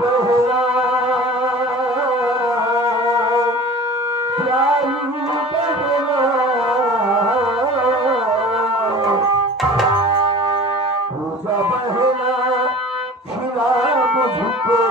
बहना प्यारी बहना पूजा बहना खिला मुझको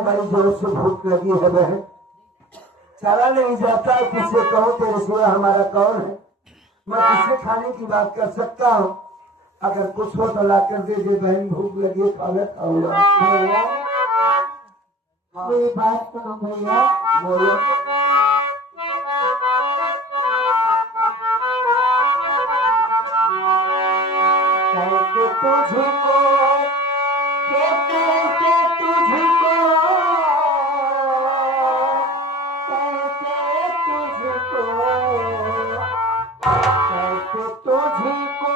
बड़ी जोर से भूख लगी है बहन, चला नहीं जाता। किससे कहूँ तेरे सिवा हमारा कौन है? मैं किससे खाने की बात कर सकता हूँ? अगर कुछ हो तो ला कर दे दे बहन, भूख लगी है, खाना खाऊंगा। मेरी बात सुनो भैया। बोलो। कैसे तुझको कैसे तुझको कैसे तुझको कैसे तुझको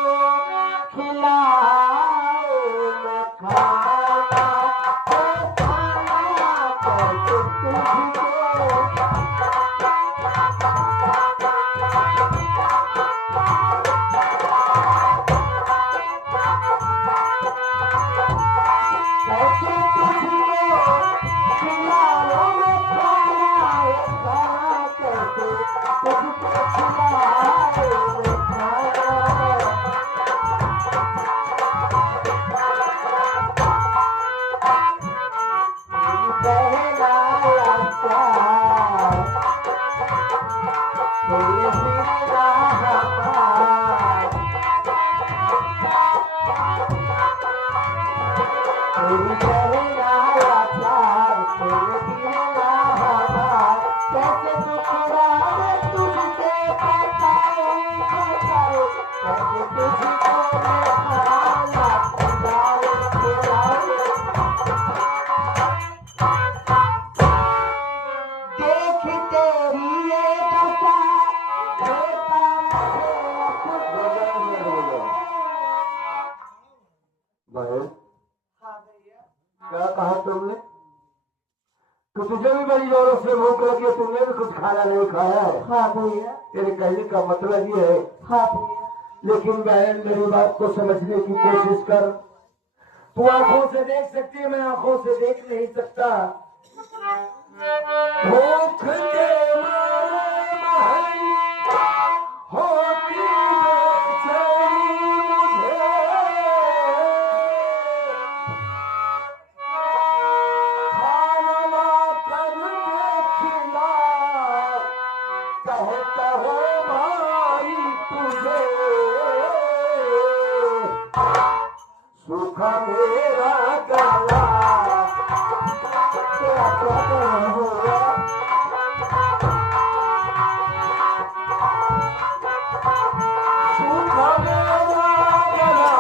खिलाऊं मैं खाना कैसे तुझको क्या कहा तुमने? तो तुझे भी बड़ी जोरों से भूख लगी है, तुमने भी कुछ खाना नहीं खाया है? हाँ भैया। तेरे कहने का मतलब ये है। हाँ भैया। लेकिन बहन मेरी बात को समझने की कोशिश कर। तू आंखों से देख सकती है, मैं आंखों से देख नहीं सकता। भूख के मारे होती बेचैनी मुझे, खाना ला कर खिला कहता है भाई तुझे, सूखा मेरा गला तेरा प्रभु हुआ। सूखा मेरा गला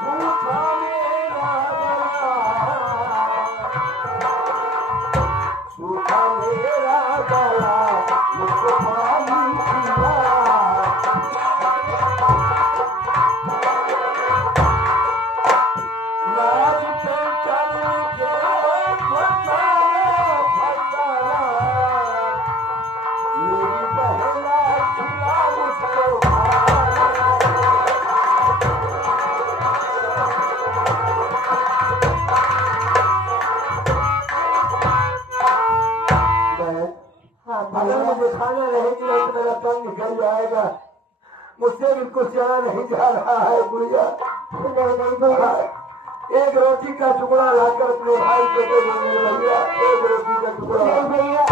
सूखा मेरा गला सूखा मेरा गला मुझको पानी पिला। राज पे चल के फसाया फसाया अगर मुझे खाना नहीं दिया तो मेरा तन निकल जाएगा। मुझसे बिल्कुल चला नहीं जा रहा है गुड़िया। नहीं भैया, एक रोटी का टुकड़ा लाकर अपने भाई को दे दो मेरे भैया, एक रोटी का टुकड़ा। नहीं भैया,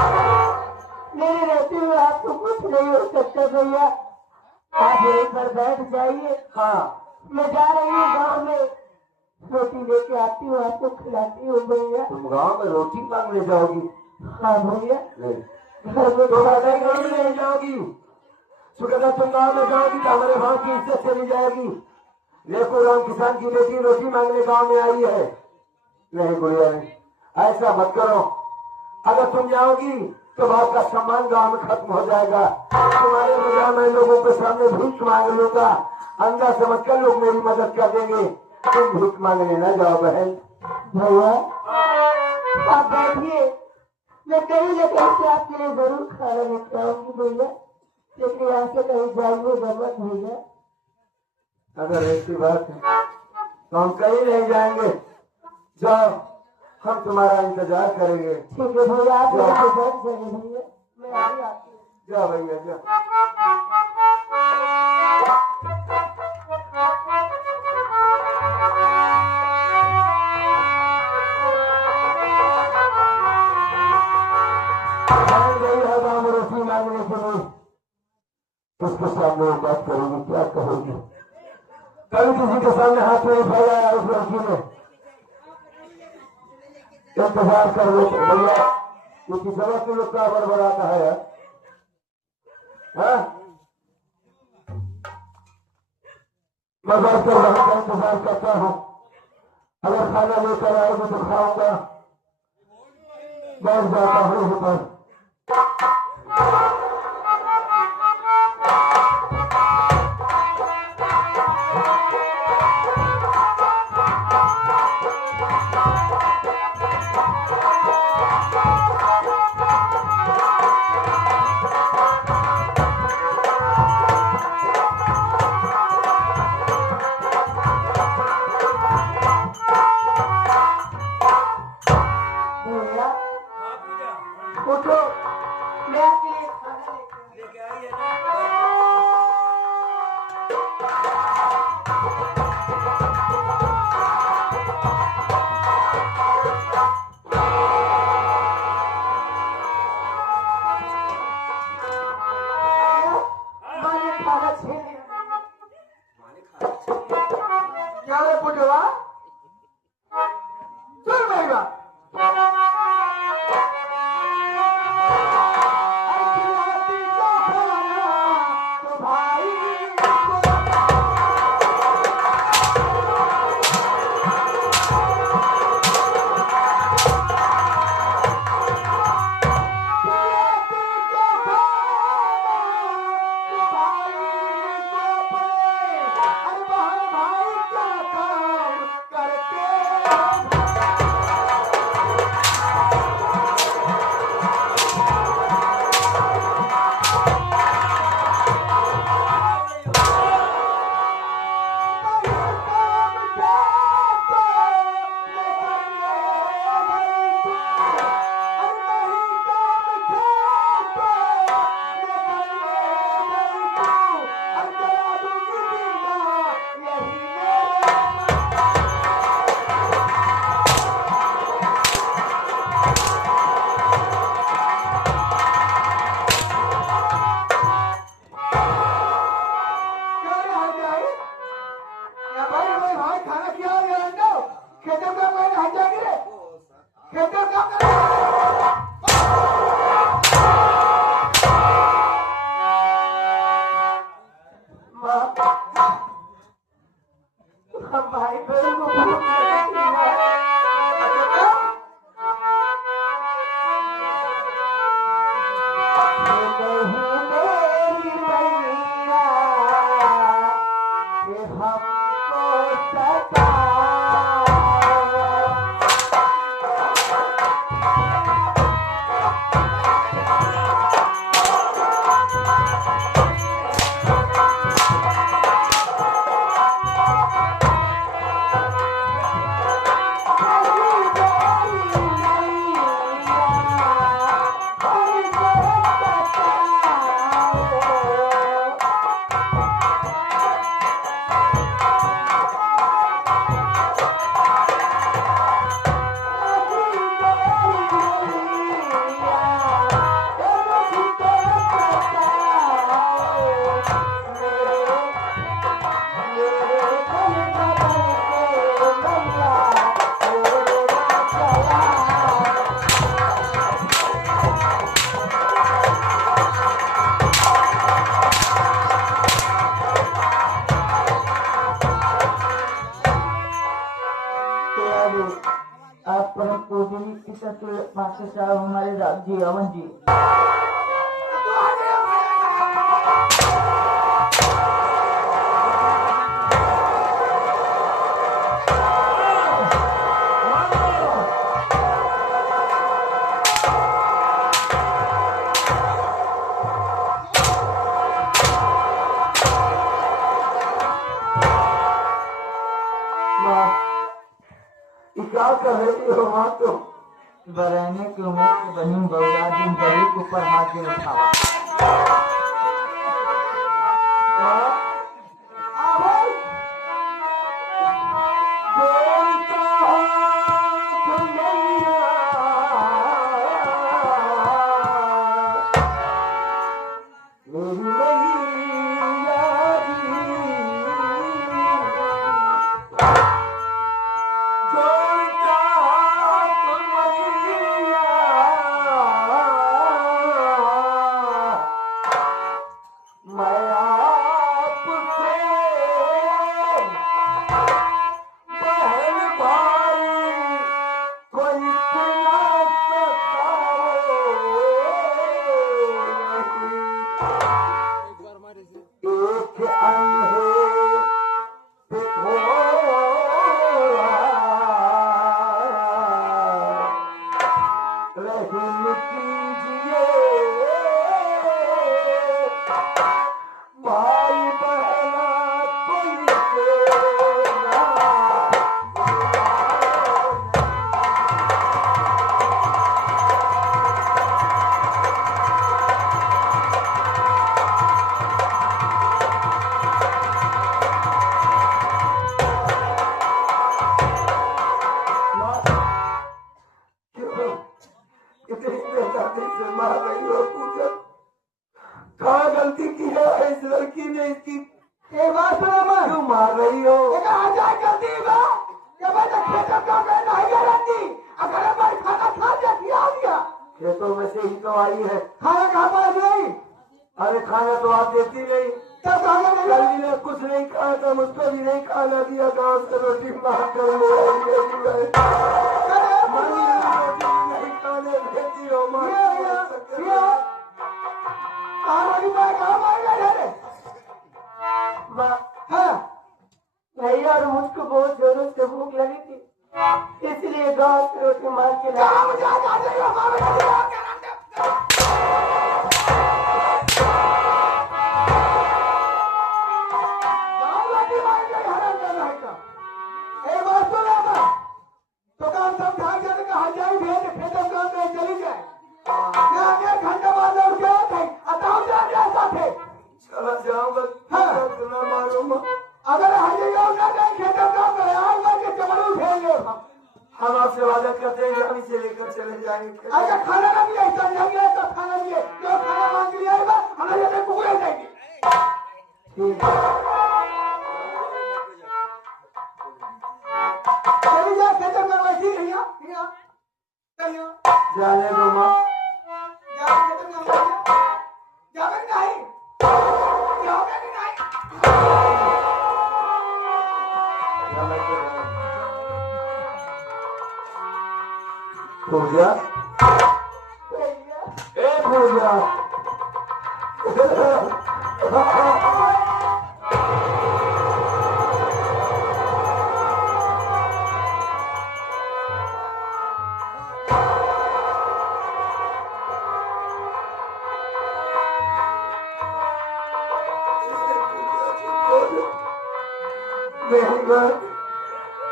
मेरे रहते हुए आपको कुछ नहीं हो सकता भैया। आप यहीं पर बैठ जाइए, हाँ, मैं जा रही हूँ गाँव में, रोटी लेके आती हूँ, आपको खिलाती हूँ भैया। तुम गाँव में रोटी मांगने जाओगी? हाँ भैया, घर में तो नहीं जाओगी। सुखदा तुम गाँव में जाओगी तो हमारे गाँव की इज्जत चली जाएगी। देखो राम किसान की बेटी रोटी मांगने गाँव में आई है। नहीं गुड़िया नहीं, ऐसा मत करो। अगर तुम जाओगी तो बाप का सम्मान गांव में खत्म हो जाएगा। तुम्हारे बजाय मैं लोगों के सामने भीख मांग लूंगा, अंधा समझकर लोग मेरी मदद कर देंगे। तुम भीख मांगने न जाओ बहन। भैया आप बैठिए, मैं कहीं न कहीं से आपके लिए जरूर खाना लेकर आऊंगी भैया, लेकिन यहाँ से कहीं जाइएगा मत भैया। अगर ऐसी बात है तो हम कहीं नहीं जाएंगे। जाओ, हम तुम्हारा इंतजार करेंगे। ठीक है भैया, आप यहाँ पे बैठ जाइए भैया, मैं अभी आती हूँ। जाओ भैया जाओ। रोटी मांगने के लिए उसके सामने बात करोगी, क्या कहोगी? कभी किसी के सामने हाथ नहीं फैलाया उस लड़की ने। इंतजार कर लो भैया, क्योंकि समय तुम लोग का बड़बड़ाता है यार। हाँ? मैं बैठ कर वहां का इंतजार करता हूँ। अगर खाना लेकर आएगी तो खाऊंगा। बैठ जाता हूँ ऊपर। भैया उठो, मैं आपके लिए खाना लेके आई है। मैंने खाना छीन लिया। क्या रे पुटवा? सुन मेरी बात। अरे मास्टर साहब हमारे राम जी अमन जी। क्या कर रही हो माँ तुम? बरहने की उम्र की बनी बउरा दिन गरीब के ऊपर हाथ दे उठावा। गलती की है इस लड़की ने इसकी क्यों मार रही हो? खेतों में से ही तो आई है। खाना कहाँ पर नहीं? अरे खाना तो आप देती नहीं। तब खाना कल ने कुछ नहीं खाया था, मुझको भी नहीं खाना दिया। गाँव से रोटी मार कर ले रोटी नहीं खाने देती हो भैया और मुझको बहुत जोरों से भूख लगी थी, इसलिए गाँव से रोटी मार के तो काम समझा के कहा जाए भेज खेतों काम में चली जाए। घंटा बाद लौट के आते चला जाऊंगा। हाँ मारूंगा। अगर ना जाए खेतों काम के चमड़ू उठेंगे हम आपसे वादा करते हैं हम इसे लेकर चले जाएंगे। अगर खाना ना मिले जाएंगे तो खाना मिले जो खाना मांग लिया हमारे पूरे जाएंगे। ठीक है चली जाए खेतों में वैसी जाने दो माँ। पूजा पूजा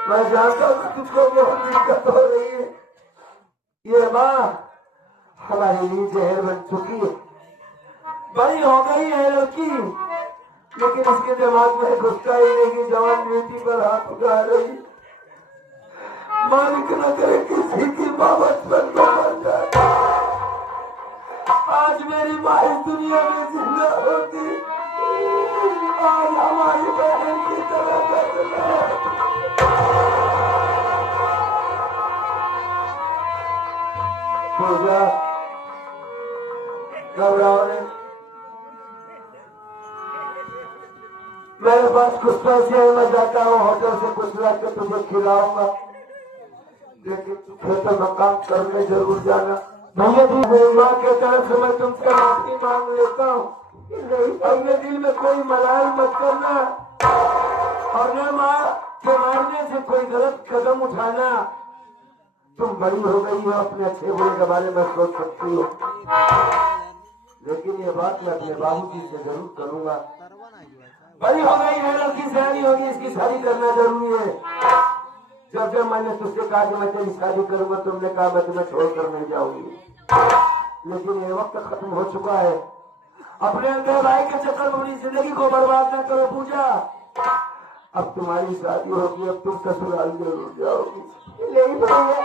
मैं जानता हूँ तुझको बहुत दिक्कत हो रही है। ये माँ हमारे लिए जहर बन चुकी है। बड़ी हो गई है लड़की, लेकिन इसके दिमाग में घुसता ही नहीं कि जवान बेटी पर हाथ उठा रही। मालिक न करे किसी की माँ बचपन में मर जाए। आज मेरी माँ इस दुनिया में जिंदा होती, आज हमारी बहन की तरह पूजा घबराओ नहीं। मेरे पास कुछ पैसे है, मैं जाता हूँ होटल से कुछ ला के तुझे खिलाऊंगा। लेकिन खेतों का काम करके जरूर जाना। भैया जी माँ के तरफ से मैं तुमसे माफी मांग लेता हूँ। अपने दिल में कोई मलाल मत करना और न माँ के मारने से कोई गलत कदम उठाना। तुम बड़ी हो गई हो, अपने अच्छे बुरे के बारे में सोच सकती हो, लेकिन ये बात मैं अपने बाबूजी से जरूर करूंगा। बड़ी हो गई है, लड़की सयानी होगी, इसकी शादी करना जरूरी है। जब मैंने तुझसे कहा कि मैं तेरी शादी करूंगा, तुमने कहा मैं तुम्हें छोड़कर नहीं जाऊंगी, लेकिन ये वक्त खत्म हो चुका है। अपने अंदर भाई के चक्कर में अपनी जिंदगी को बर्बाद न करो पूजा। अब तुम्हारी शादी होगी, अब तुम ससुराल जरूर जाओगी। नहीं भैया,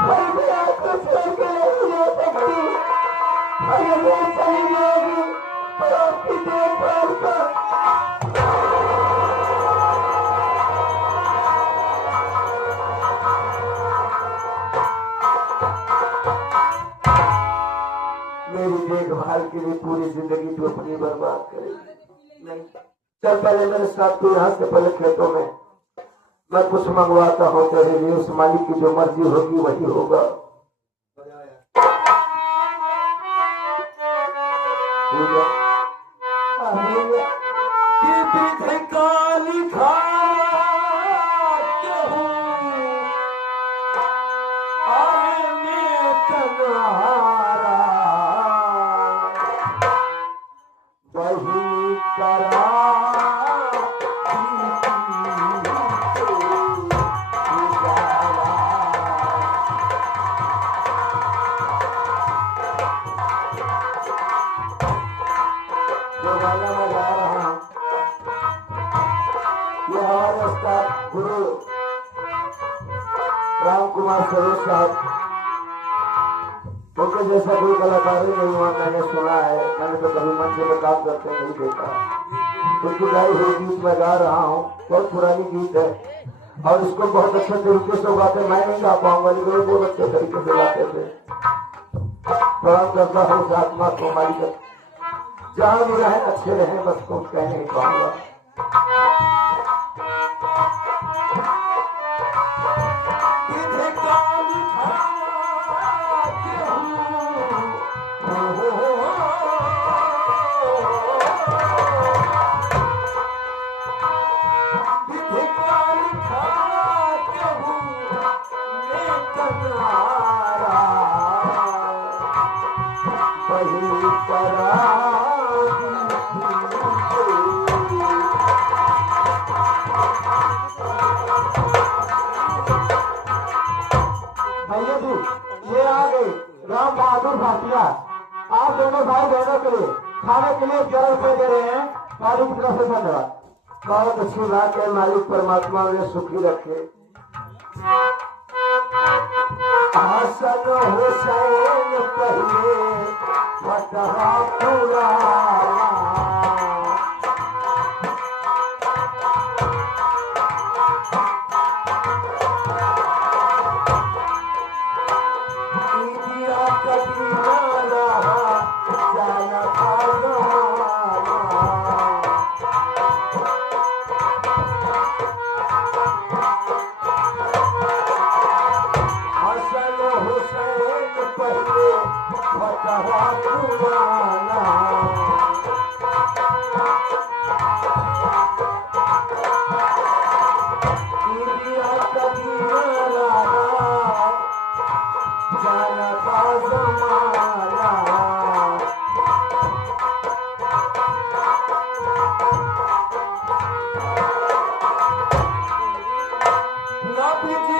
मैं आपको छोड़ के नहीं जा सकती। अगर मैं चली जाऊंगी तो आपकी देखभाल का मेरी देखभाल के लिए पूरी जिंदगी तो अपनी बर्बाद करेगी। नहीं, चल पहले मेरे साथ तू यहाँ से पहले खेतों में मैं कुछ मंगवाता हूँ तेरे लिए। उस मालिक की जो मर्जी होगी वही होगा। गुरु राम कुमार सरोज साहब, उनके जैसा कोई कलाकार ही नहीं हुआ मैंने सुना है। मैंने तो कभी मंच में काम करते नहीं देखा। उनकी गाई हुई गीत मैं गा रहा हूँ, बहुत पुरानी गीत है और इसको बहुत अच्छे तरीके से गाते। मैं नहीं गा पाऊंगा, लेकिन वो बहुत अच्छे तरीके से गाते थे। प्रणाम करता हूँ उस आत्मा को, मालिक जहाँ भी रहे अच्छे रहे, बस कुछ कह नहीं पाऊंगा। भैया जी ये आ गए राम बहादुर भाटिया। आप दोनों भाई बहनों के लिए खाने के लिए 11 रुपए दे रहे हैं। मालिक की तरफ से धन्यवाद। बहुत अच्छी बात है, मालिक परमात्मा उन्हें सुखी रखे। हसन हुसैन पहले फतहा पुराना, इंडिया कभी न रहा जाना था जमाना। हसन हुसैन पहले फतहा पुराना, इंडिया कभी न रहा जाना था जमाना। नबी जी